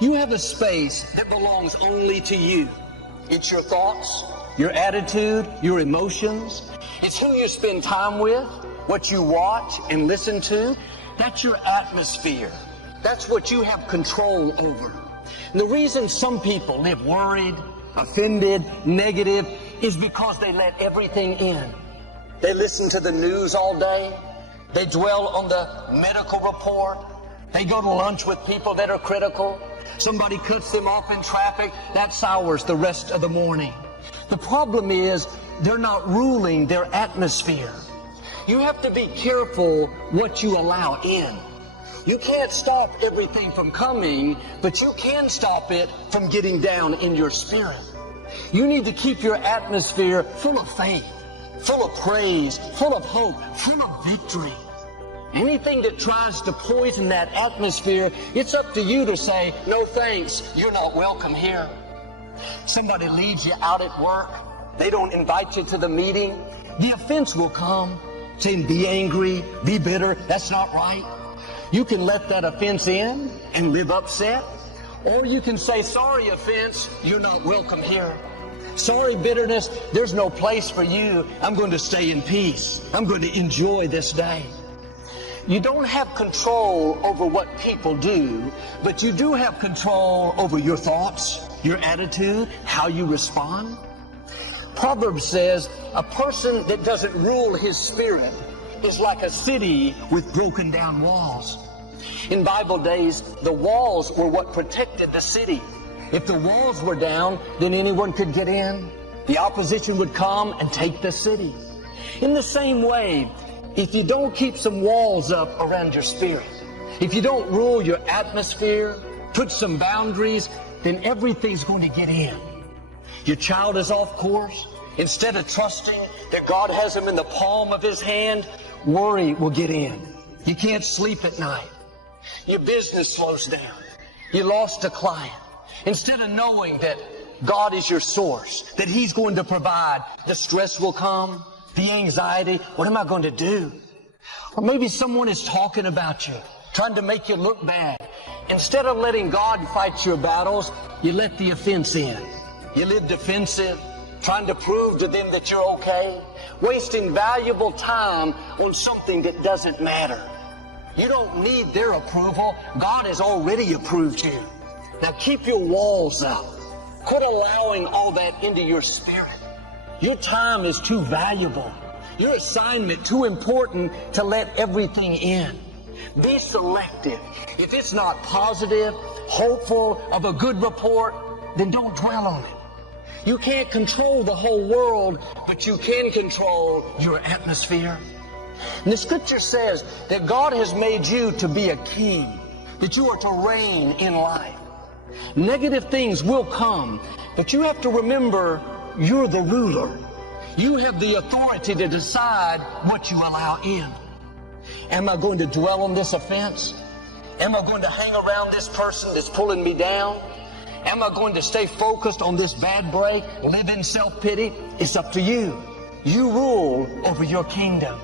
You have a space that belongs only to you. It's your thoughts, your attitude, your emotions. It's who you spend time with, what you watch and listen to. That's your atmosphere. That's what you have control over. And the reason some people live worried, offended, negative is because they let everything in. They listen to the news all day. They dwell on the medical report. They go to lunch with people that are critical. Somebody cuts them off in traffic. That sours the rest of the morning. The problem is they're not ruling their atmosphere. You have to be careful what you allow in. You can't stop everything from coming, but you can stop it from getting down in your spirit. You need to keep your atmosphere full of faith, full of praise, full of hope, full of victory. Anything that tries to poison that atmosphere, it's up to you to say, no thanks, you're not welcome here. Somebody leaves you out at work. They don't invite you to the meeting. The offense will come, saying be angry, be bitter. That's not right. You can let that offense in and live upset, or you can say, sorry offense, you're not welcome here. Sorry bitterness, there's no place for you. I'm going to stay in peace. I'm going to enjoy this day. You don't have control over what people do, but you do have control over your thoughts, your attitude, how you respond. Proverbs says, a person that doesn't rule his spirit is like a city with broken down walls. In Bible days, the walls were what protected the city. If the walls were down, then anyone could get in. The opposition would come and take the city. In the same way, if you don't keep some walls up around your spirit, if you don't rule your atmosphere, put some boundaries, then everything's going to get in. Your child is off course. Instead of trusting that God has him in the palm of his hand, worry will get in. You can't sleep at night. Your business slows down. You lost a client. Instead of knowing that God is your source, that he's going to provide, the stress will come, the anxiety. What am I going to do? Or maybe someone is talking about you, trying to make you look bad. Instead of letting God fight your battles, you let the offense in. You live defensive, trying to prove to them that you're okay, wasting valuable time on something that doesn't matter. You don't need their approval. God has already approved you. Now keep your walls up. Quit allowing all that into your spirit. Your time is too valuable. Your assignment too important to let everything in. Be selective. If it's not positive, hopeful, of a good report, then don't dwell on it. You can't control the whole world, but you can control your atmosphere. And the scripture says that God has made you to be a king, that you are to reign in life. Negative things will come, but you have to remember you're the ruler. You have the authority to decide what you allow in. Am I going to dwell on this offense? Am I going to hang around this person that's pulling me down? Am I going to stay focused on this bad break, live in self-pity? It's up to you. You rule over your kingdom.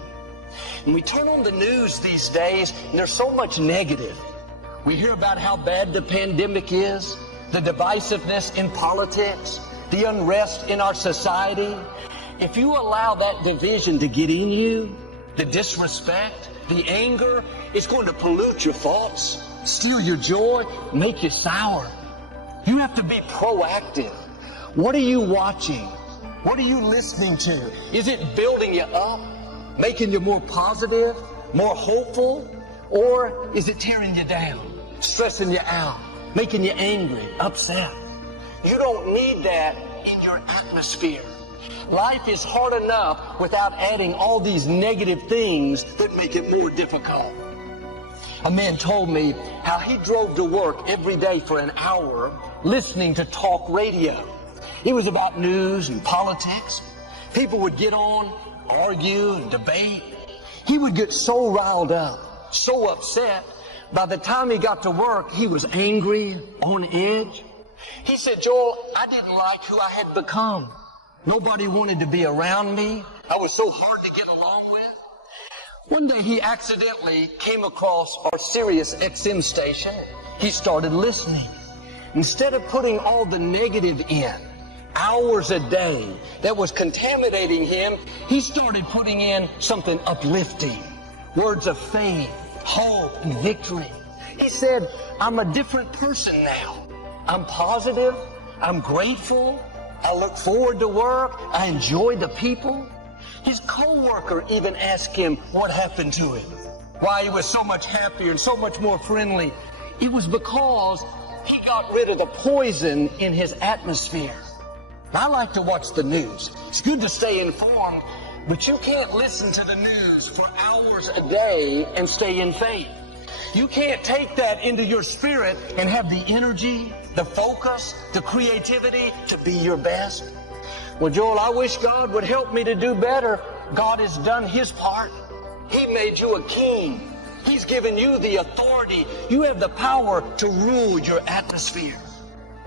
And we turn on the news these days, and there's so much negative. We hear about how bad the pandemic is, the divisiveness in politics, the unrest in our society. If you allow that division to get in you, the disrespect, the anger, it's going to pollute your thoughts, steal your joy, make you sour. You have to be proactive. What are you watching? What are you listening to? Is it building you up, making you more positive, more hopeful? Or is it tearing you down, stressing you out, making you angry, upset? You don't need that in your atmosphere. Life is hard enough without adding all these negative things that make it more difficult. A man told me how he drove to work every day for an hour listening to talk radio. It was about news and politics. People would get on, argue and debate. He would get so riled up, so upset. By the time he got to work, he was angry, on edge. He said, Joel, I didn't like who I had become. Nobody wanted to be around me. I was so hard to get along with. One day he accidentally came across our Sirius XM station. He started listening. Instead of putting all the negative in, hours a day, that was contaminating him, he started putting in something uplifting. Words of faith, hope, and victory. He said, I'm a different person now. I'm positive. I'm grateful. I look forward to work. I enjoy the people. His co-worker even asked him what happened to him, why he was so much happier and so much more friendly. It was because he got rid of the poison in his atmosphere. I like to watch the news. It's good to stay informed, but you can't listen to the news for hours a day and stay in faith. You can't take that into your spirit and have the energy, the focus, the creativity to be your best. Well, Joel, I wish God would help me to do better. God has done his part. He made you a king. He's given you the authority. You have the power to rule your atmosphere.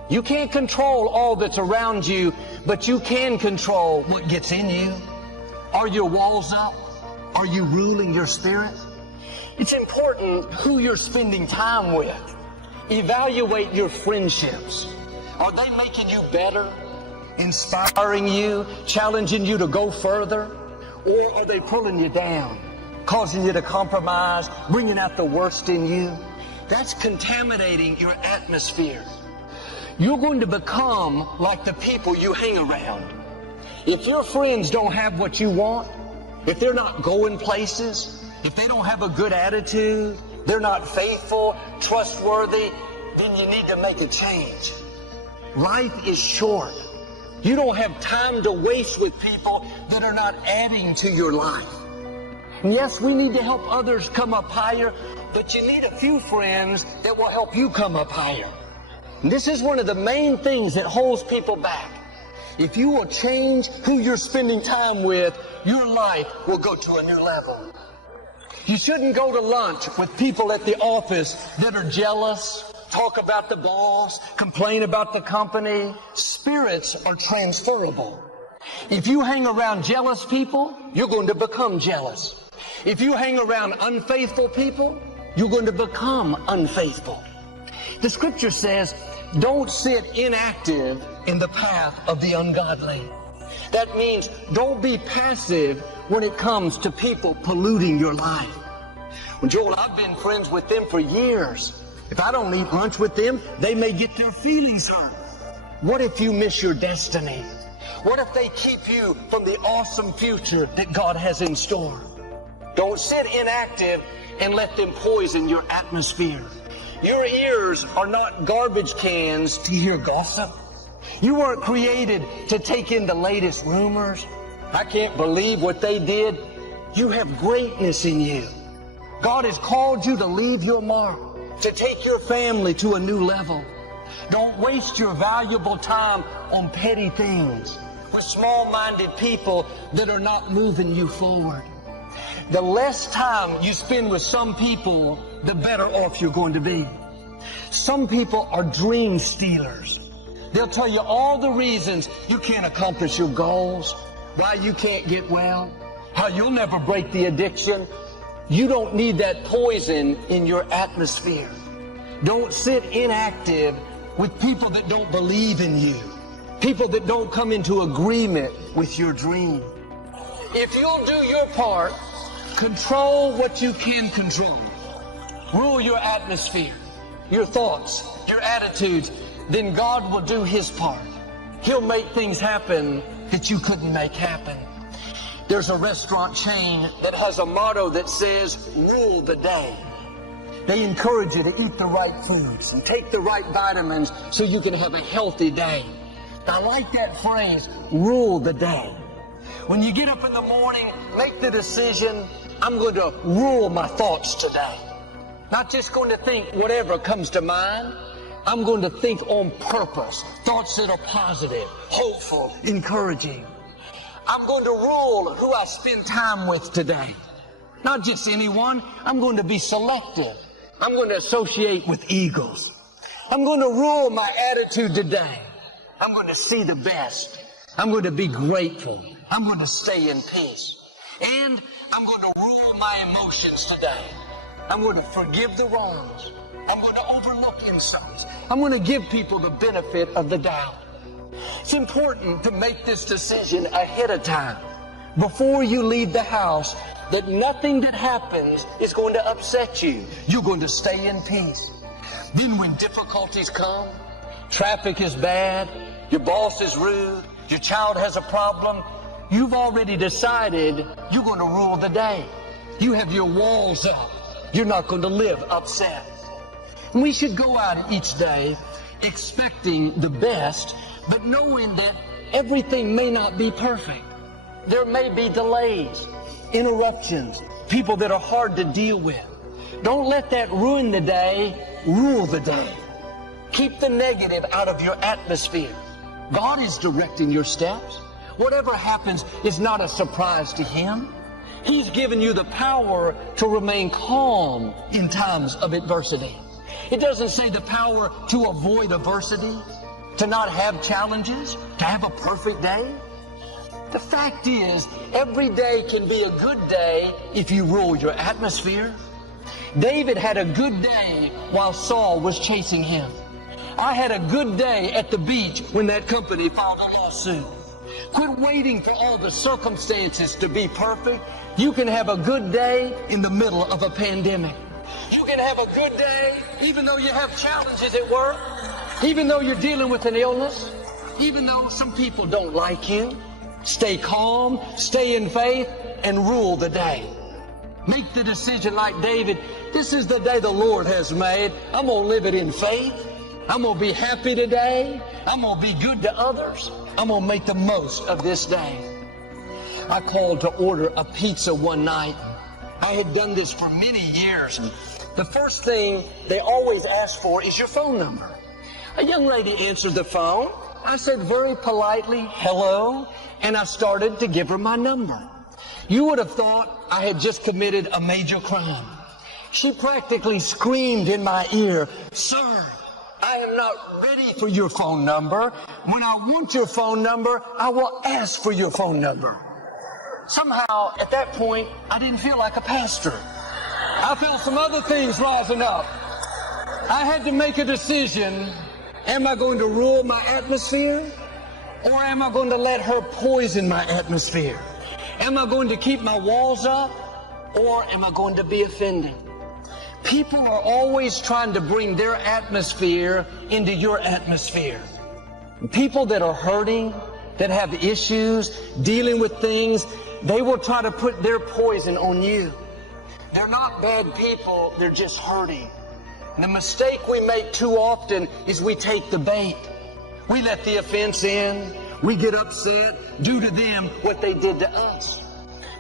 You can't control all that's around you, but you can control what gets in you. Are your walls up? Are you ruling your spirit? It's important who you're spending time with. Evaluate your friendships. Are they making you better, inspiring you, challenging you to go further? Or are they pulling you down, causing you to compromise, bringing out the worst in you? That's contaminating your atmosphere. You're going to become like the people you hang around. If your friends don't have what you want, if they're not going places, if they don't have a good attitude, they're not faithful, trustworthy, then you need to make a change. Life is short. You don't have time to waste with people that are not adding to your life. And yes, we need to help others come up higher, but you need a few friends that will help you come up higher. And this is one of the main things that holds people back. If you will change who you're spending time with, your life will go to a new level. You shouldn't go to lunch with people at the office that are jealous, talk about the boss, complain about the company. Spirits are transferable. If you hang around jealous people, you're going to become jealous. If you hang around unfaithful people, you're going to become unfaithful. The scripture says, don't sit inactive in the path of the ungodly. That means don't be passive when it comes to people polluting your life. Well, Joel, I've been friends with them for years. If I don't eat lunch with them, they may get their feelings hurt. What if you miss your destiny? What if they keep you from the awesome future that God has in store? Don't sit inactive and let them poison your atmosphere. Your ears are not garbage cans to hear gossip. You weren't created to take in the latest rumors. I can't believe what they did. You have greatness in you. God has called you to leave your mark, to take your family to a new level. Don't waste your valuable time on petty things with small-minded people that are not moving you forward. The less time you spend with some people, the better off you're going to be. Some people are dream stealers. They'll tell you all the reasons you can't accomplish your goals, why you can't get well, how you'll never break the addiction. You don't need that poison in your atmosphere. Don't sit inactive with people that don't believe in you, people that don't come into agreement with your dream. If you'll do your part, control what you can control. Rule your atmosphere, your thoughts, your attitudes, then God will do his part. He'll make things happen that you couldn't make happen. There's a restaurant chain that has a motto that says, rule the day. They encourage you to eat the right foods and take the right vitamins so you can have a healthy day. I like that phrase, rule the day. When you get up in the morning, make the decision, I'm going to rule my thoughts today. Not just going to think whatever comes to mind. I'm going to think on purpose, thoughts that are positive, hopeful, encouraging. I'm going to rule who I spend time with today. Not just anyone. I'm going to be selective. I'm going to associate with eagles. I'm going to rule my attitude today. I'm going to see the best. I'm going to be grateful. I'm going to stay in peace. And I'm going to rule my emotions today. I'm going to forgive the wrongs. I'm going to overlook insults. I'm going to give people the benefit of the doubt. It's important to make this decision ahead of time, before you leave the house, that nothing that happens is going to upset you. You're going to stay in peace. Then when difficulties come, traffic is bad, your boss is rude, your child has a problem, you've already decided you're going to rule the day. You have your walls up. You're not going to live upset. And we should go out each day expecting the best, but knowing that everything may not be perfect. There may be delays, interruptions, people that are hard to deal with. Don't let that ruin the day, rule the day. Keep the negative out of your atmosphere. God is directing your steps. Whatever happens is not a surprise to Him. He's given you the power to remain calm in times of adversity. It doesn't say the power to avoid adversity, to not have challenges, to have a perfect day. The fact is, every day can be a good day if you rule your atmosphere. David had a good day while Saul was chasing him. I had a good day at the beach when that company filed a lawsuit. Quit waiting for all the circumstances to be perfect. You can have a good day in the middle of a pandemic. You can have a good day even though you have challenges at work, even though you're dealing with an illness, even though some people don't like you. Stay calm, stay in faith, and rule the day. Make the decision like David. This is the day the Lord has made. I'm going to live it in faith. I'm going to be happy today. I'm going to be good to others. I'm going to make the most of this day. I called to order a pizza one night. I had done this for many years. The first thing they always ask for is your phone number. A young lady answered the phone. I said very politely, hello, and I started to give her my number. You would have thought I had just committed a major crime. She practically screamed in my ear, sir, I am not ready for your phone number. When I want your phone number, I will ask for your phone number. Somehow, at that point, I didn't feel like a pastor. I felt some other things rising up. I had to make a decision. Am I going to rule my atmosphere? Or am I going to let her poison my atmosphere? Am I going to keep my walls up? Or am I going to be offended? People are always trying to bring their atmosphere into your atmosphere. People that are hurting, that have issues, dealing with things, they will try to put their poison on you. They're not bad people, they're just hurting. And the mistake we make too often is we take the bait. We let the offense in. We get upset, do to them what they did to us.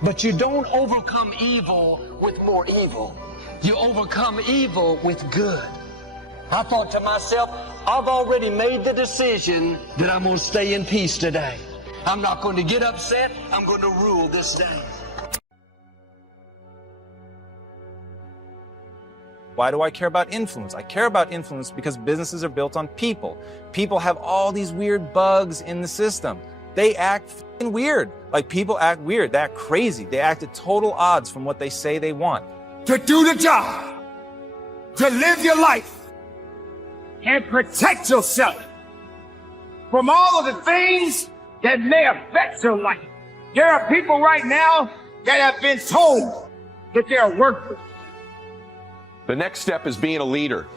But you don't overcome evil with more evil. You overcome evil with good. I thought to myself, I've already made the decision that I'm going to stay in peace today. I'm not going to get upset. I'm going to rule this day. Why do I care about influence? I care about influence because businesses are built on people. People have all these weird bugs in the system. They act f***ing weird. Like people act weird. They act crazy. They act at total odds from what they say they want. To do the job, to live your life, and protect yourself from all of the things that may affect your life. There are people right now that have been told that they're worthless. The next step is being a leader.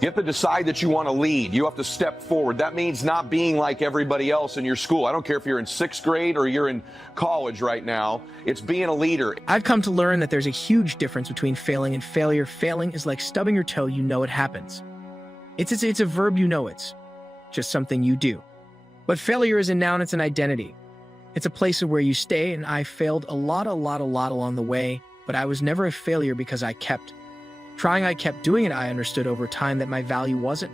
You have to decide that you want to lead. You have to step forward. That means not being like everybody else in your school. I don't care if you're in 6th grade or you're in college right now. It's being a leader. I've come to learn that there's a huge difference between failing and failure. Failing is like stubbing your toe, you know it happens. It's a verb, you know it's just something you do. But failure is a noun, it's an identity. It's a place of where you stay, and I failed a lot along the way, but I was never a failure because I kept trying. I kept doing it. I understood over time that my value wasn't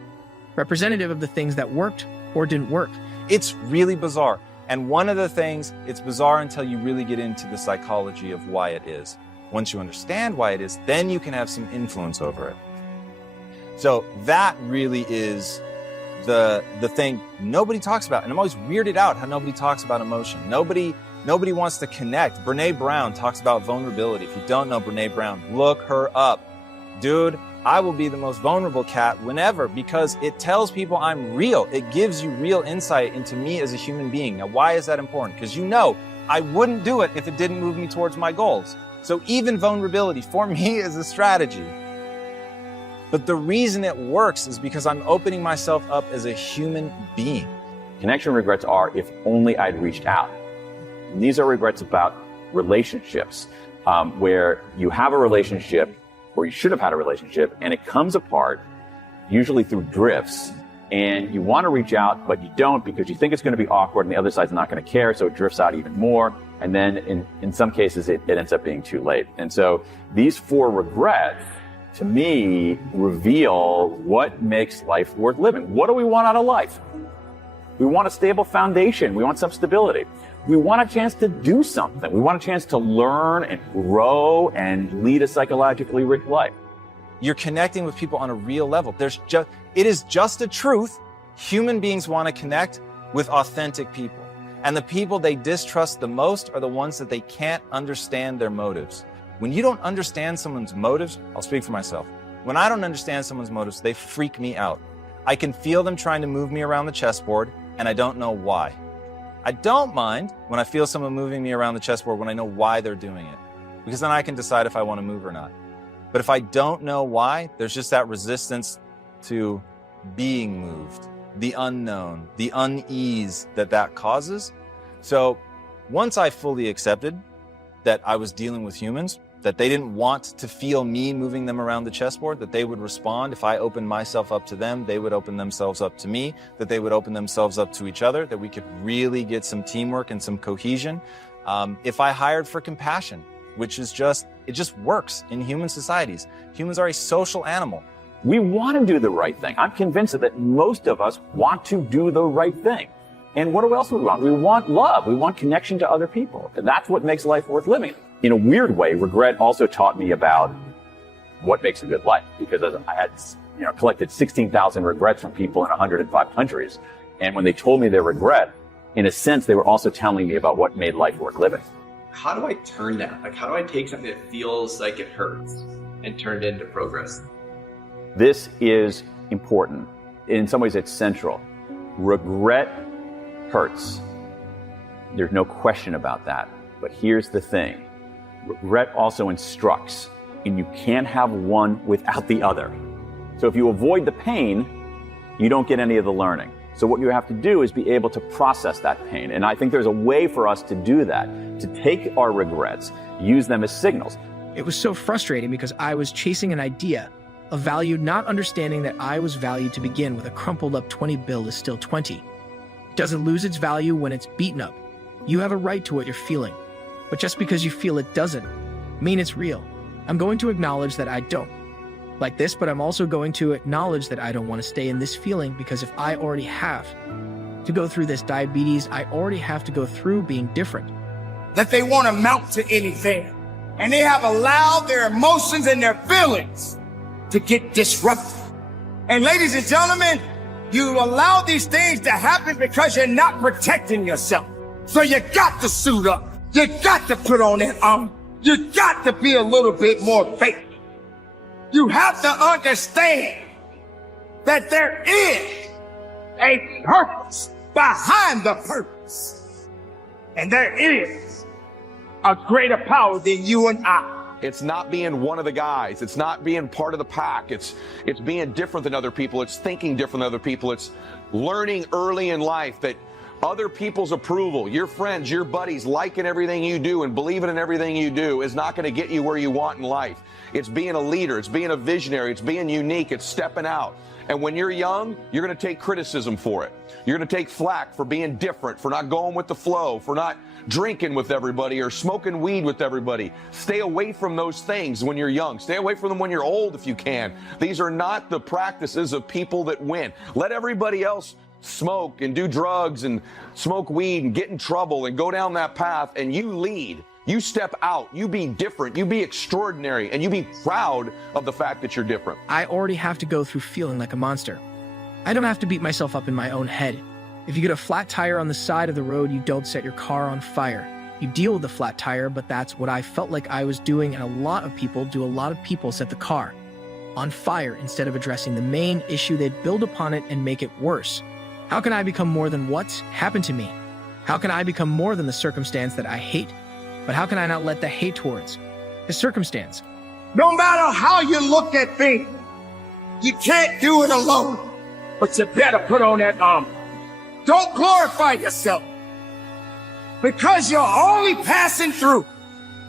representative of the things that worked or didn't work. It's really bizarre. And one of the things, it's bizarre until you really get into the psychology of why it is. Once you understand why it is, then you can have some influence over it. So that really is the thing nobody talks about. And I'm always weirded out how nobody talks about emotion. Nobody wants to connect. Brene Brown talks about vulnerability. If you don't know Brene Brown, look her up. Dude, I will be the most vulnerable cat whenever, because it tells people I'm real. It gives you real insight into me as a human being. Now, why is that important? Because I wouldn't do it if it didn't move me towards my goals. So even vulnerability for me is a strategy. But the reason it works is because I'm opening myself up as a human being. Connection regrets are if only I'd reached out. And these are regrets about relationships, where you have a relationship, or you should have had a relationship, and it comes apart, usually through drifts, and you want to reach out, but you don't because you think it's going to be awkward and the other side's not going to care, so it drifts out even more, and then in some cases it ends up being too late. And so these 4 regrets, to me, reveal what makes life worth living. What do we want out of life? We want a stable foundation. We want some stability. We want a chance to do something. We want a chance to learn and grow and lead a psychologically rich life. You're connecting with people on a real level. It is just a truth. Human beings want to connect with authentic people. And the people they distrust the most are the ones that they can't understand their motives. When you don't understand someone's motives, I'll speak for myself. When I don't understand someone's motives, they freak me out. I can feel them trying to move me around the chessboard, and I don't know why. I don't mind when I feel someone moving me around the chessboard when I know why they're doing it, because then I can decide if I want to move or not. But if I don't know why, there's just that resistance to being moved, the unknown, the unease that causes. So once I fully accepted that I was dealing with humans, that they didn't want to feel me moving them around the chessboard, that they would respond. If I opened myself up to them, they would open themselves up to me, that they would open themselves up to each other, that we could really get some teamwork and some cohesion. If I hired for compassion, which is it just works in human societies. Humans are a social animal. We want to do the right thing. I'm convinced that most of us want to do the right thing. And what else do we want? We want love. We want connection to other people. And that's what makes life worth living. In a weird way, regret also taught me about what makes a good life, because I had collected 16,000 regrets from people in 105 countries. And when they told me their regret, in a sense, they were also telling me about what made life worth living. How do I turn that? How do I take something that feels like it hurts and turn it into progress? This is important. In some ways, it's central. Regret hurts. There's no question about that. But here's the thing. Regret also instructs, and you can't have one without the other. So if you avoid the pain, you don't get any of the learning. So what you have to do is be able to process that pain. And I think there's a way for us to do that, to take our regrets, use them as signals. It was so frustrating because I was chasing an idea of value, not understanding that I was valued to begin with. A crumpled up 20 bill is still 20. It doesn't lose its value when it's beaten up. You have a right to what you're feeling. But just because you feel it doesn't mean it's real. I'm going to acknowledge that I don't like this, but I'm also going to acknowledge that I don't want to stay in this feeling, because if I already have to go through this diabetes, I already have to go through being different. That they want to mount to anything. And they have allowed their emotions and their feelings to get disrupted. And ladies and gentlemen, you allow these things to happen because you're not protecting yourself. So you got to suit up. You got to put on that armor. You got to be a little bit more faithful. You have to understand that there is a purpose behind the purpose. And there is a greater power than you and I. It's not being one of the guys. It's not being part of the pack. It's being different than other people. It's thinking different than other people. It's learning early in life that other people's approval, your friends, your buddies liking everything you do and believing in everything you do is not going to get you where you want in life. It's being a leader. It's being a visionary. It's being unique. It's stepping out. And when you're young, you're going to take criticism for it. You're going to take flack for being different, for not going with the flow, for not drinking with everybody or smoking weed with everybody. Stay away from those things when you're young. Stay away from them when you're old if you can. These are not the practices of people that win. Let everybody else smoke and do drugs and smoke weed and get in trouble and go down that path, and you lead. You step out, you be different, you be extraordinary, and you be proud of the fact that you're different. I already have to go through feeling like a monster. I don't have to beat myself up in my own head. If you get a flat tire on the side of the road, you don't set your car on fire. You deal with the flat tire, but that's what I felt like I was doing, and a lot of people set the car on fire instead of addressing the main issue, they'd build upon it and make it worse. How can I become more than what's happened to me? How can I become more than the circumstance that I hate? But how can I not let the hate towards the circumstance? No matter how you look at things, you can't do it alone. But you better put on that armor. Don't glorify yourself. Because you're only passing through.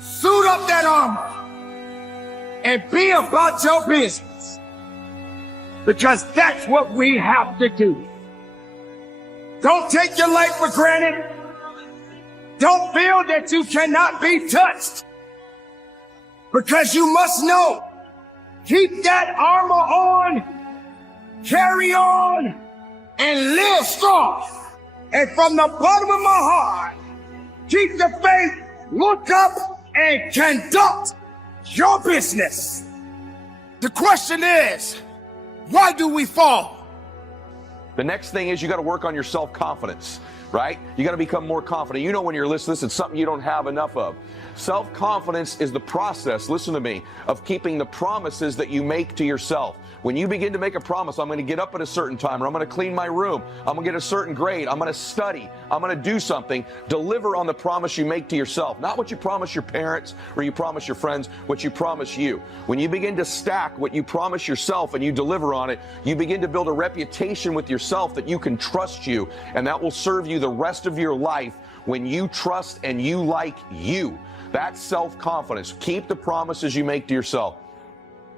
Suit up that armor. And be about your business. Because that's what we have to do. Don't take your life for granted. Don't feel that you cannot be touched. Because you must know, keep that armor on, carry on, and live strong. And from the bottom of my heart, keep the faith, look up, and conduct your business. The question is, why do we fall? The next thing is you got to work on your self-confidence, right? You got to become more confident. You know, when you're listening, it's something you don't have enough of. Self-confidence is the process, listen to me, of keeping the promises that you make to yourself. When you begin to make a promise, I'm going to get up at a certain time, or I'm going to clean my room, I'm going to get a certain grade, I'm going to study, I'm going to do something, deliver on the promise you make to yourself. Not what you promise your parents or you promise your friends, what you promise you. When you begin to stack what you promise yourself and you deliver on it, you begin to build a reputation with yourself that you can trust you, and that will serve you the rest of your life when you trust and you like you. That's self-confidence. Keep the promises you make to yourself.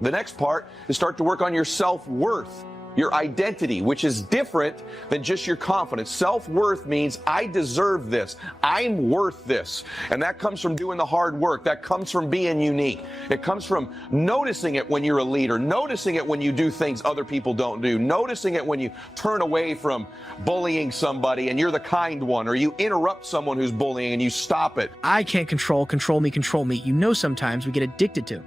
The next part is start to work on your self-worth, your identity, which is different than just your confidence. Self-worth means I deserve this. I'm worth this. And that comes from doing the hard work. That comes from being unique. It comes from noticing it when you're a leader, noticing it when you do things other people don't do, noticing it when you turn away from bullying somebody and you're the kind one, or you interrupt someone who's bullying and you stop it. I can't control me. You know, sometimes we get addicted to.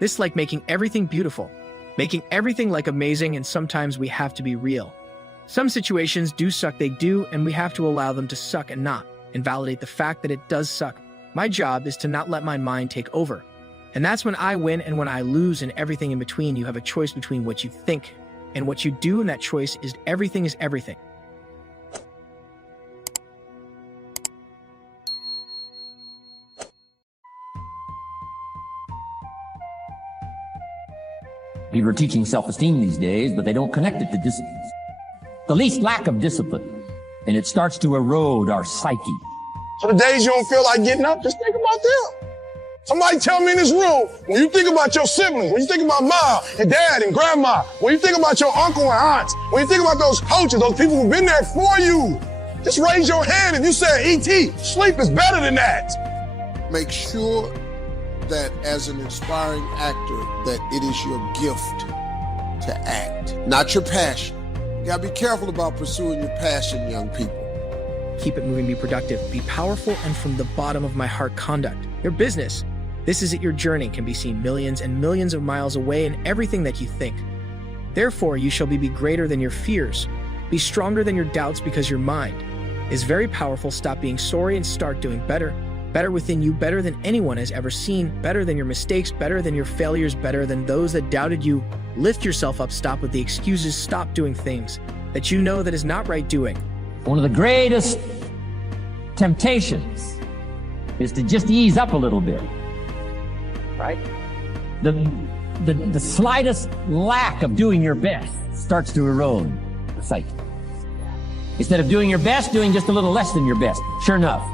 This is like making everything beautiful, making everything like amazing, and sometimes we have to be real. Some situations do suck, they do, and we have to allow them to suck and not invalidate the fact that it does suck. My job is to not let my mind take over. And that's when I win and when I lose and everything in between. You have a choice between what you think and what you do, and that choice is everything is everything. People are teaching self-esteem these days, but they don't connect it to disciplines. The least lack of discipline, and it starts to erode our psyche. So the days you don't feel like getting up, just think about them. Somebody tell me in this room, when you think about your siblings, when you think about mom and dad and grandma, when you think about your uncle and aunts, when you think about those coaches, those people who've been there for you, just raise your hand if you said, E.T., sleep is better than that. Make sure that as an inspiring actor, that it is your gift to act, not your passion. You gotta be careful about pursuing your passion, young people. Keep it moving, be productive, be powerful, and from the bottom of my heart, conduct your business. This is it, your journey can be seen millions and millions of miles away in everything that you think. Therefore, you shall be greater than your fears. Be stronger than your doubts, because your mind is very powerful. Stop being sorry and start doing better. Better within you, better than anyone has ever seen, better than your mistakes, better than your failures, better than those that doubted you. Lift yourself up, stop with the excuses, stop doing things that you know that is not right doing. One of the greatest temptations is to just ease up a little bit, right? The slightest lack of doing your best starts to erode the psyche. Instead of doing your best, doing just a little less than your best. Sure enough,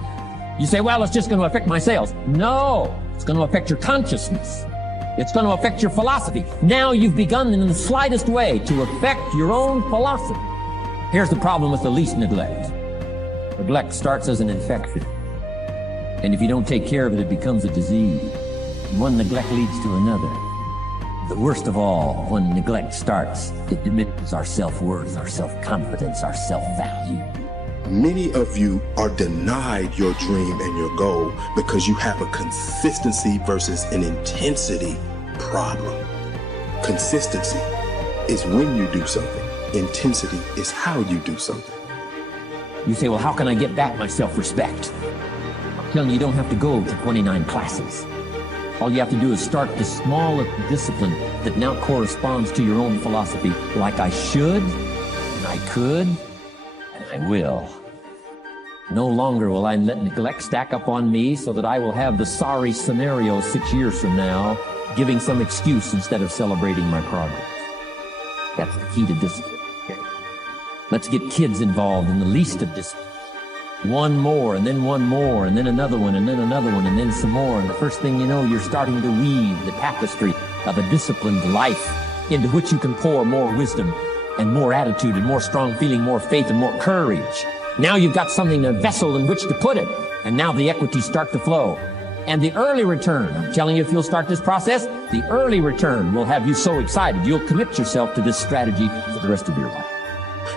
you say, well, it's just going to affect my sales. No, it's going to affect your consciousness. It's going to affect your philosophy. Now you've begun in the slightest way to affect your own philosophy. Here's the problem with the least neglect. Neglect starts as an infection. And if you don't take care of it, it becomes a disease. One neglect leads to another. The worst of all, when neglect starts, it diminishes our self-worth, our self-confidence, our self-value. Many of you are denied your dream and your goal because you have a consistency versus an intensity problem. Consistency is when you do something. Intensity is how you do something. You say, well, how can I get back my self-respect? I'm telling you, you don't have to go to 29 classes. All you have to do is start the smallest discipline that now corresponds to your own philosophy, like I should, and I could, and I will. No longer will I let neglect stack up on me so that I will have the sorry scenario 6 years from now, giving some excuse instead of celebrating my progress. That's the key to discipline. Okay? Let's get kids involved in the least of discipline. One more, and then one more, and then another one, and then another one, and then some more. And the first thing you know, you're starting to weave the tapestry of a disciplined life into which you can pour more wisdom and more attitude and more strong feeling, more faith and more courage. Now you've got something, a vessel in which to put it. And now the equities start to flow. And the early return, I'm telling you, if you'll start this process, the early return will have you so excited, you'll commit yourself to this strategy for the rest of your life.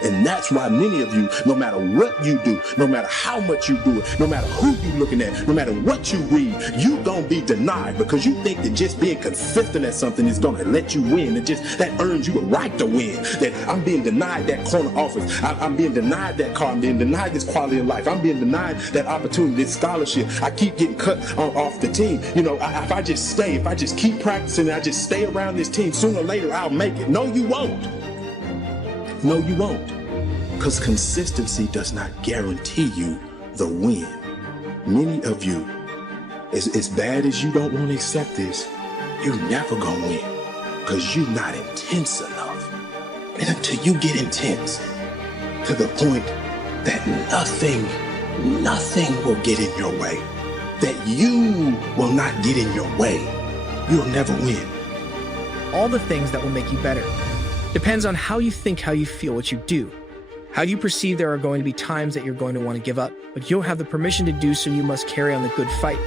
And that's why many of you, no matter what you do, no matter how much you do it, no matter who you're looking at, no matter what you read, you gonna be denied because you think that just being consistent at something is gonna let you win. And just that earns you a right to win. That I'm being denied that corner office. I'm being denied that car. I'm being denied this quality of life. I'm being denied that opportunity, this scholarship. I keep getting cut off the team. You know, if I just keep practicing, I just stay around this team, sooner or later I'll make it. No, you won't. No, you won't. Because consistency does not guarantee you the win. Many of you, as bad as you don't want to accept this, you're never going to win. Because you're not intense enough. And until you get intense to the point that nothing will get in your way, that you will not get in your way, you'll never win. All the things that will make you better depends on how you think, how you feel, what you do. How you perceive there are going to be times that you're going to want to give up, but you'll have the permission to do so. You must carry on the good fight.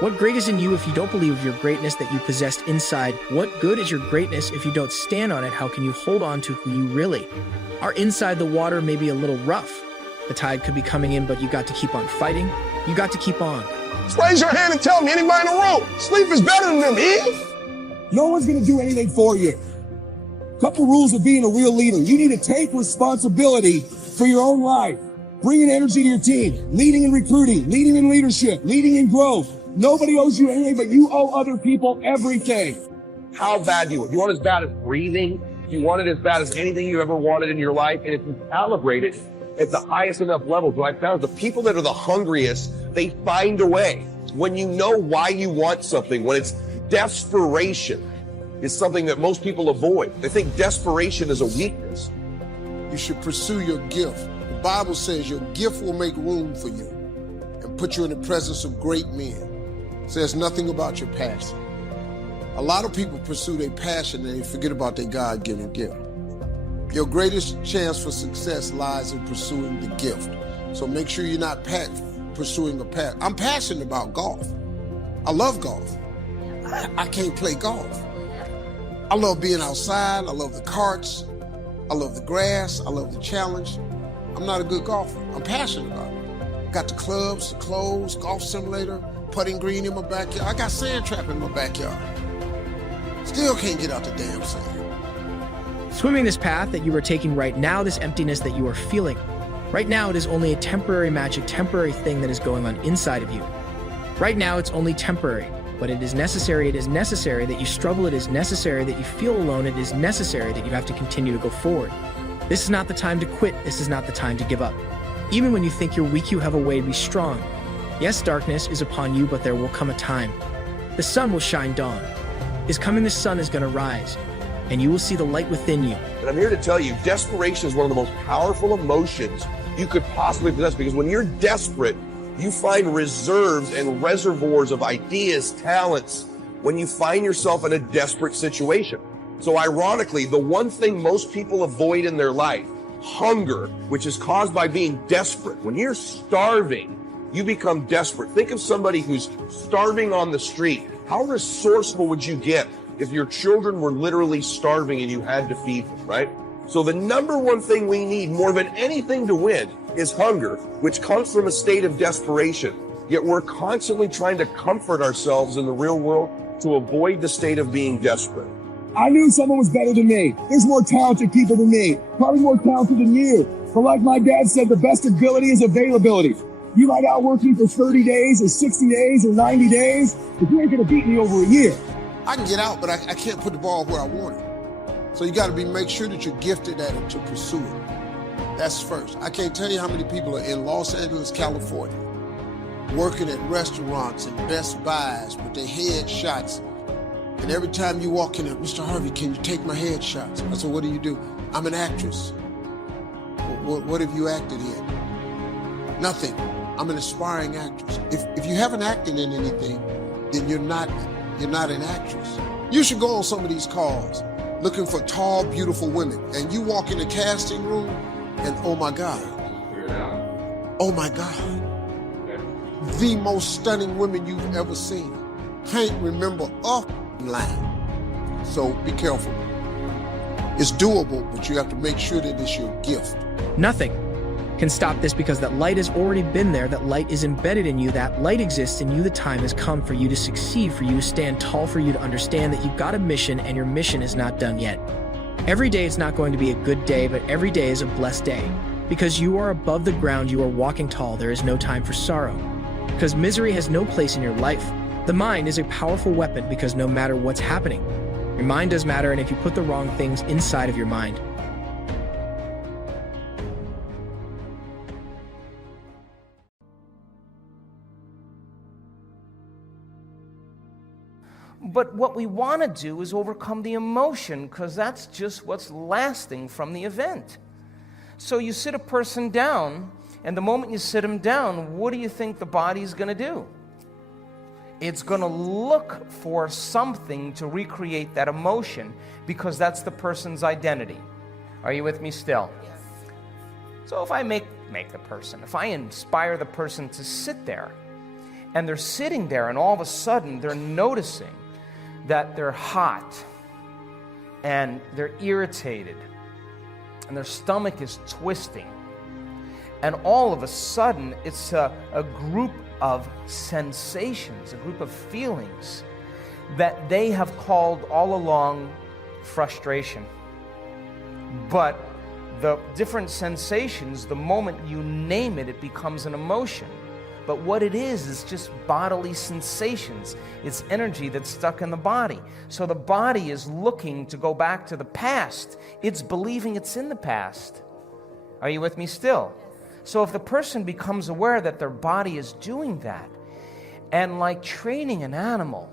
What great is in you if you don't believe of your greatness that you possessed inside? What good is your greatness if you don't stand on it? How can you hold on to who you really are? Inside the water may be a little rough. The tide could be coming in, but you got to keep on fighting. You got to keep on. Just raise your hand and tell me, anybody in the room, sleep is better than them, Eve? No one's going to do anything for you. Couple rules of being a real leader. You need to take responsibility for your own life. Bringing energy to your team. Leading in recruiting. Leading in leadership. Leading in growth. Nobody owes you anything, but you owe other people everything. How bad do you want? Do you want it as bad as breathing? Do you want it as bad as anything you ever wanted in your life? And if you calibrate it at the highest enough levels, what I found is the people that are the hungriest, they find a way. When you know why you want something, when it's desperation, is something that most people avoid. They think desperation is a weakness. You should pursue your gift. The Bible says your gift will make room for you and put you in the presence of great men. It says nothing about your passion. A lot of people pursue their passion and they forget about their God-given gift. Your greatest chance for success lies in pursuing the gift. So make sure you're not pursuing a passion. I'm passionate about golf. I love golf. I can't play golf. I love being outside. I love the carts. I love the grass. I love the challenge. I'm not a good golfer. I'm passionate about it. Got the clubs, the clothes, golf simulator, putting green in my backyard. I got sand trap in my backyard. Still can't get out the damn sand. Swimming this path that you are taking right now, this emptiness that you are feeling, right now it is only a temporary magic, temporary thing that is going on inside of you. Right now it's only temporary. But it is necessary that you struggle, it is necessary that you feel alone, it is necessary that you have to continue to go forward. This is not the time to quit, this is not the time to give up. Even when you think you're weak, you have a way to be strong. Yes, darkness is upon you, but there will come a time. The sun will shine dawn. Is coming, the sun is going to rise, and you will see the light within you. And I'm here to tell you, desperation is one of the most powerful emotions you could possibly possess, because when you're desperate, you find reserves and reservoirs of ideas, talents, when you find yourself in a desperate situation. So ironically, the one thing most people avoid in their life, hunger, which is caused by being desperate. When you're starving, you become desperate. Think of somebody who's starving on the street. How resourceful would you get if your children were literally starving and you had to feed them, right? So the number one thing we need more than anything to win is hunger, which comes from a state of desperation. Yet we're constantly trying to comfort ourselves in the real world to avoid the state of being desperate. I knew someone was better than me. There's more talented people than me. Probably more talented than you. But like my dad said, the best ability is availability. You might outwork me for 30 days or 60 days or 90 days, but you ain't gonna beat me over a year. I can get out, but I can't put the ball where I want it. So you gotta make sure that you're gifted at it to pursue it. That's first. I can't tell you how many people are in Los Angeles, California, working at restaurants and Best Buys with their headshots. And every time you walk in there, Mr. Harvey, can you take my headshots? I said, what do you do? I'm an actress. What have you acted in? Nothing. I'm an aspiring actress. If you haven't acted in anything, then you're not an actress. You should go on some of these calls looking for tall, beautiful women, and you walk in the casting room and oh my God. Oh my God. The most stunning women you've ever seen. Can't remember a line. So be careful. It's doable, but you have to make sure that it's your gift. Nothing can stop this because that light has already been there, that light is embedded in you, that light exists in you. The time has come for you to succeed, for you to stand tall, for you to understand that you've got a mission and your mission is not done yet. Every day it's not going to be a good day, but every day is a blessed day. Because you are above the ground, you are walking tall, there is no time for sorrow. Because misery has no place in your life. The mind is a powerful weapon because no matter what's happening, your mind does matter, and if you put the wrong things inside of your mind, but what we want to do is overcome the emotion, because that's just what's lasting from the event. So you sit a person down, and the moment you sit them down, what do you think the body's going to do? It's going to look for something to recreate that emotion, because that's the person's identity. Are you with me still? Yes. So if I make the person, if I inspire the person to sit there, and they're sitting there, and all of a sudden they're noticing that they're hot, and they're irritated, and their stomach is twisting, and all of a sudden it's a group of sensations, a group of feelings that they have called all along frustration. But the different sensations, the moment you name it, it becomes an emotion. But what it is just bodily sensations. It's energy that's stuck in the body. So the body is looking to go back to the past. It's believing it's in the past. Are you with me still? So if the person becomes aware that their body is doing that, and like training an animal,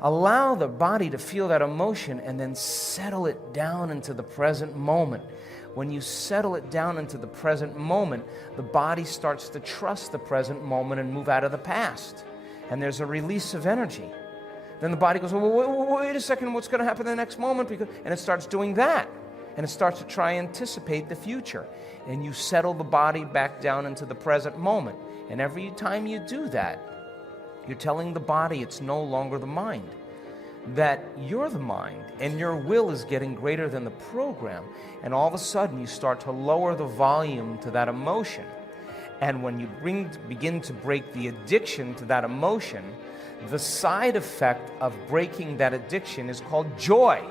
allow the body to feel that emotion and then settle it down into the present moment. When you settle it down into the present moment, the body starts to trust the present moment and move out of the past. And there's a release of energy. Then the body goes, well, wait a second, what's going to happen in the next moment? And it starts doing that. And it starts to try and anticipate the future. And you settle the body back down into the present moment. And every time you do that, you're telling the body it's no longer the mind, that you're the mind, and your will is getting greater than the program. And all of a sudden, you start to lower the volume to that emotion. And when you begin to break the addiction to that emotion, the side effect of breaking that addiction is called joy.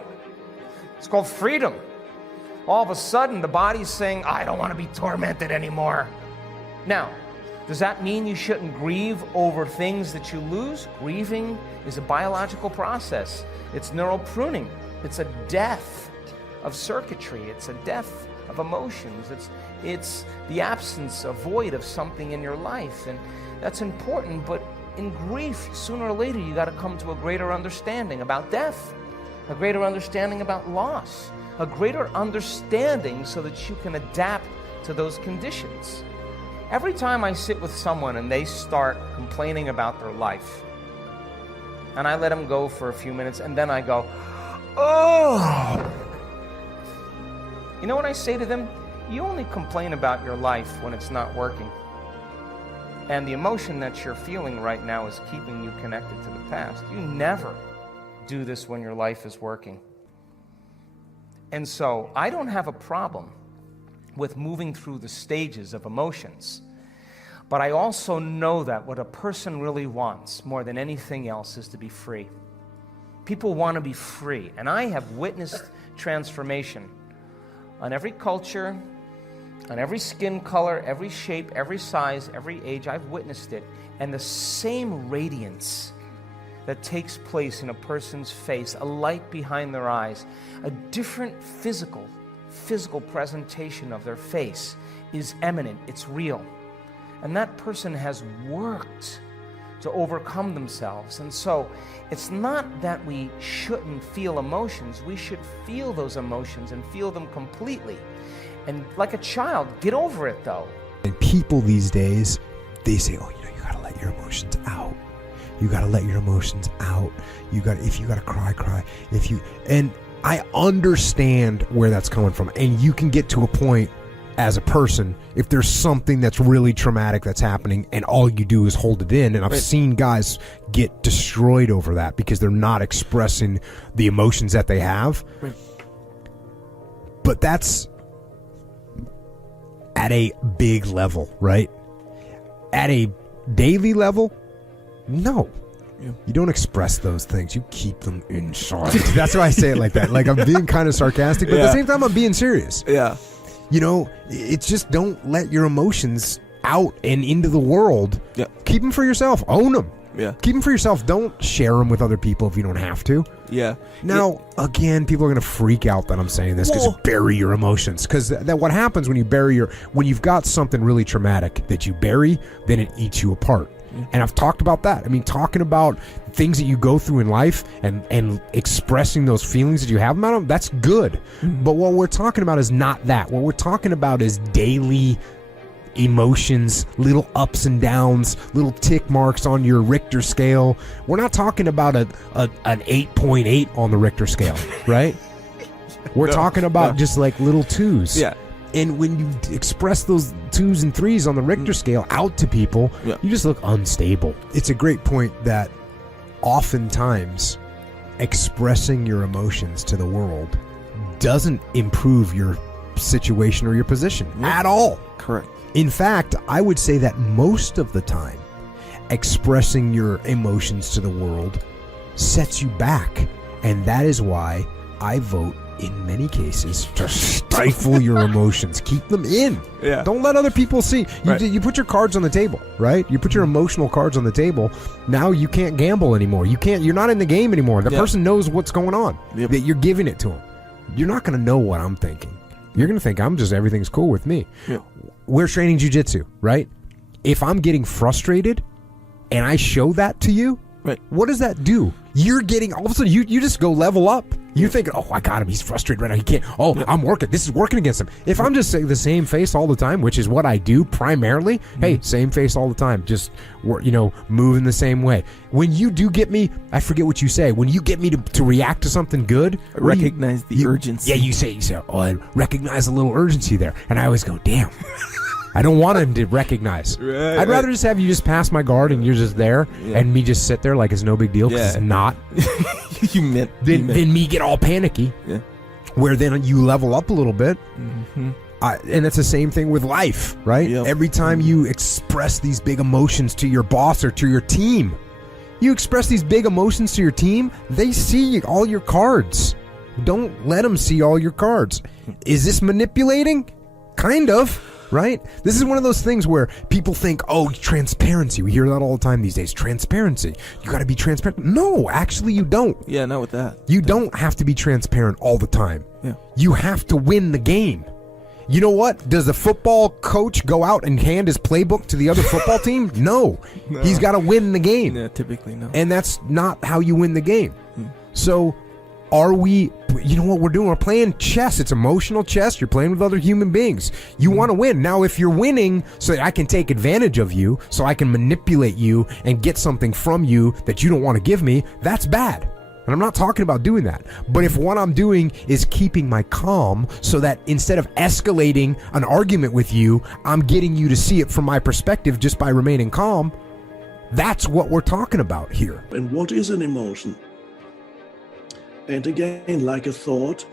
It's called freedom. All of a sudden, the body's saying, I don't want to be tormented anymore. Now, does that mean you shouldn't grieve over things that you lose? Grieving is a biological process. It's neural pruning. It's a death of circuitry. It's a death of emotions. It's the absence, a void of something in your life. And that's important, but in grief, sooner or later, you got to come to a greater understanding about death, a greater understanding about loss, a greater understanding so that you can adapt to those conditions. Every time I sit with someone and they start complaining about their life, and I let them go for a few minutes, and then I go, oh! You know what I say to them? You only complain about your life when it's not working. And the emotion that you're feeling right now is keeping you connected to the past. You never do this when your life is working. And so I don't have a problem with moving through the stages of emotions. But I also know that what a person really wants more than anything else is to be free. People want to be free. And I have witnessed transformation on every culture, on every skin color, every shape, every size, every age. I've witnessed it. And the same radiance that takes place in a person's face, a light behind their eyes, a different physical presentation of their face is eminent, it's real. And that person has worked to overcome themselves. And so it's not that we shouldn't feel emotions. We should feel those emotions and feel them completely. And like a child, get over it though. And people these days, they say, oh, you know, you gotta let your emotions out. You gotta let your emotions out. If you gotta cry. And I understand where that's coming from. And you can get to a point as a person, if there's something that's really traumatic that's happening and all you do is hold it in, and I've seen guys get destroyed over that because they're not expressing the emotions that they have. Right. But that's at a big level, right? At a daily level, no. Yeah. You don't express those things. You keep them inside. That's why I say it like that. Like I'm being kind of sarcastic, but at the same time I'm being serious. Yeah. You know, it's just don't let your emotions out and into the world. Yeah. Keep them for yourself. Own them. Yeah. Keep them for yourself. Don't share them with other people if you don't have to. Yeah. Now, again, people are going to freak out that I'm saying this because you bury your emotions. Because that what happens when you when you've got something really traumatic that you bury, then it eats you apart. And I've talked about that. I mean, talking about things that you go through in life and expressing those feelings that you have about them, that's good. Mm-hmm. But what we're talking about is not that. What we're talking about is daily emotions, little ups and downs, little tick marks on your Richter scale. We're not talking about an 8.8 on the Richter scale, right? We're talking about just like little twos. Yeah. And when you express those 2s and 3s on the Richter scale out to people, you just look unstable. It's a great point that oftentimes expressing your emotions to the world doesn't improve your situation or your position at all. Correct. In fact, I would say that most of the time, expressing your emotions to the world sets you back. And that is why I vote in many cases to stifle your emotions. Keep them in. Yeah. Don't let other people see. You put your cards on the table, right? You put your emotional cards on the table. Now you can't gamble anymore. You're not in the game anymore. The person knows what's going on. That you're giving it to them. You're not going to know what I'm thinking. You're going to think everything's cool with me. Yeah. We're training jiu-jitsu, right? If I'm getting frustrated and I show that to you, what does that do? You're getting, all of a sudden, you just go level up. You think, oh, I got him. He's frustrated right now. He can't. Oh, I'm working. This is working against him. If I'm just saying the same face all the time, which is what I do primarily, hey, same face all the time. Just, moving the same way. When you do get me, I forget what you say. When you get me to react to something good. Recognize the urgency. Yeah, you say, oh, I recognize a little urgency there. And I always go, damn. I don't want him to recognize. I'd rather just have you just pass my guard and you're just there and me just sit there like it's no big deal because it's not. Then me get all panicky. Yeah. Where then you level up a little bit. Mm-hmm. And it's the same thing with life, right? Yep. Every time you express these big emotions to your boss or to your team, you express these big emotions to your team, they see all your cards. Don't let them see all your cards. Is this manipulating? Kind of. Right? This is one of those things where people think, oh, transparency. We hear that all the time these days. Transparency. You got to be transparent. No, actually you don't. Yeah, not with that. You don't have to be transparent all the time. Yeah. You have to win the game. You know what? Does the football coach go out and hand his playbook to the other football team? No. He's got to win the game. Yeah, typically no. And that's not how you win the game. So are we, you know what we're doing? We're playing chess. It's emotional chess. You're playing with other human beings. You want to win. Now, if you're winning so that I can take advantage of you, so I can manipulate you and get something from you that you don't want to give me, that's bad. And I'm not talking about doing that. But if what I'm doing is keeping my calm so that instead of escalating an argument with you, I'm getting you to see it from my perspective just by remaining calm, that's what we're talking about here. And what is an emotion? And again, like a thought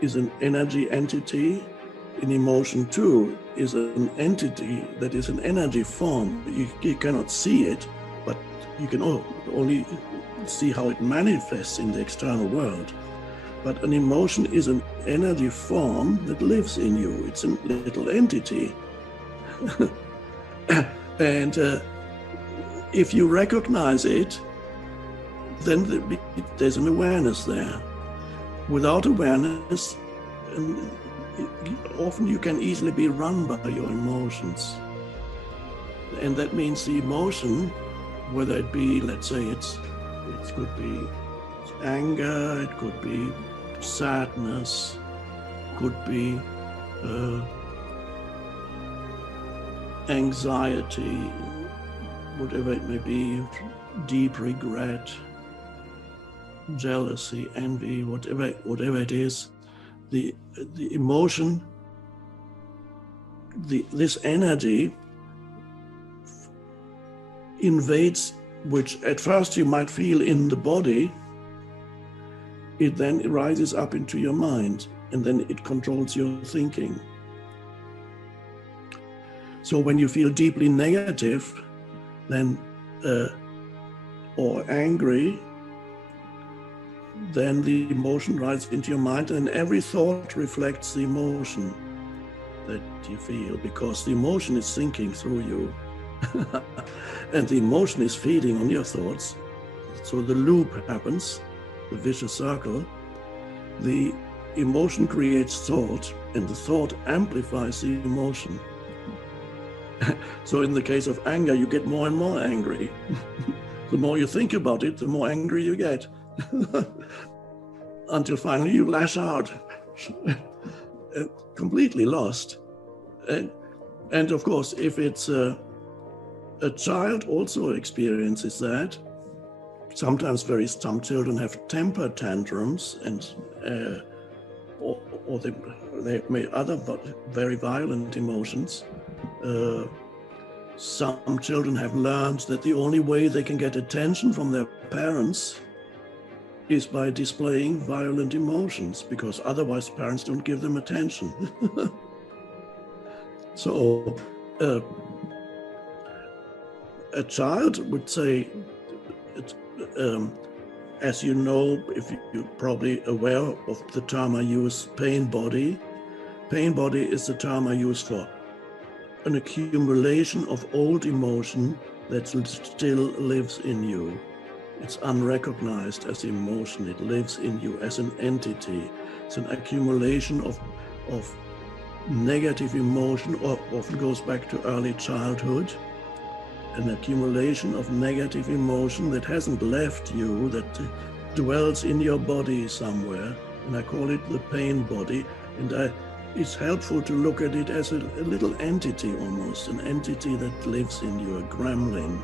is an energy entity, an emotion too is an entity that is an energy form. You cannot see it, but you can only see how it manifests in the external world. But an emotion is an energy form that lives in you. It's a little entity. And if you recognize it, then there's an awareness there. Without awareness, often you can easily be run by your emotions. And that means the emotion, whether it be, let's say it could be anger, it could be sadness, could be anxiety, whatever it may be, deep regret, jealousy, envy, whatever it is, the emotion, this energy invades, which at first you might feel in the body, it then rises up into your mind, and then it controls your thinking. So when you feel deeply negative, then or angry, then the emotion rises into your mind, and every thought reflects the emotion that you feel, because the emotion is thinking through you. And the emotion is feeding on your thoughts. So the loop happens, the vicious circle. The emotion creates thought, and the thought amplifies the emotion. So in the case of anger, you get more and more angry. The more you think about it, the more angry you get. Until finally you lash out, completely lost. And of course, if it's a child also experiences that. Sometimes some children have temper tantrums, and or they may other very violent emotions. Some children have learned that the only way they can get attention from their parents is by displaying violent emotions, because otherwise parents don't give them attention. So a child would say, as you know, if you're probably aware of the term I use, pain body. Pain body is the term I use for an accumulation of old emotion that still lives in you. It's unrecognized as emotion. It lives in you as an entity. It's an accumulation of negative emotion, or often goes back to early childhood. An accumulation of negative emotion that hasn't left you, that dwells in your body somewhere. And I call it the pain body. And it's helpful to look at it as a little entity almost, an entity that lives in you, a gremlin.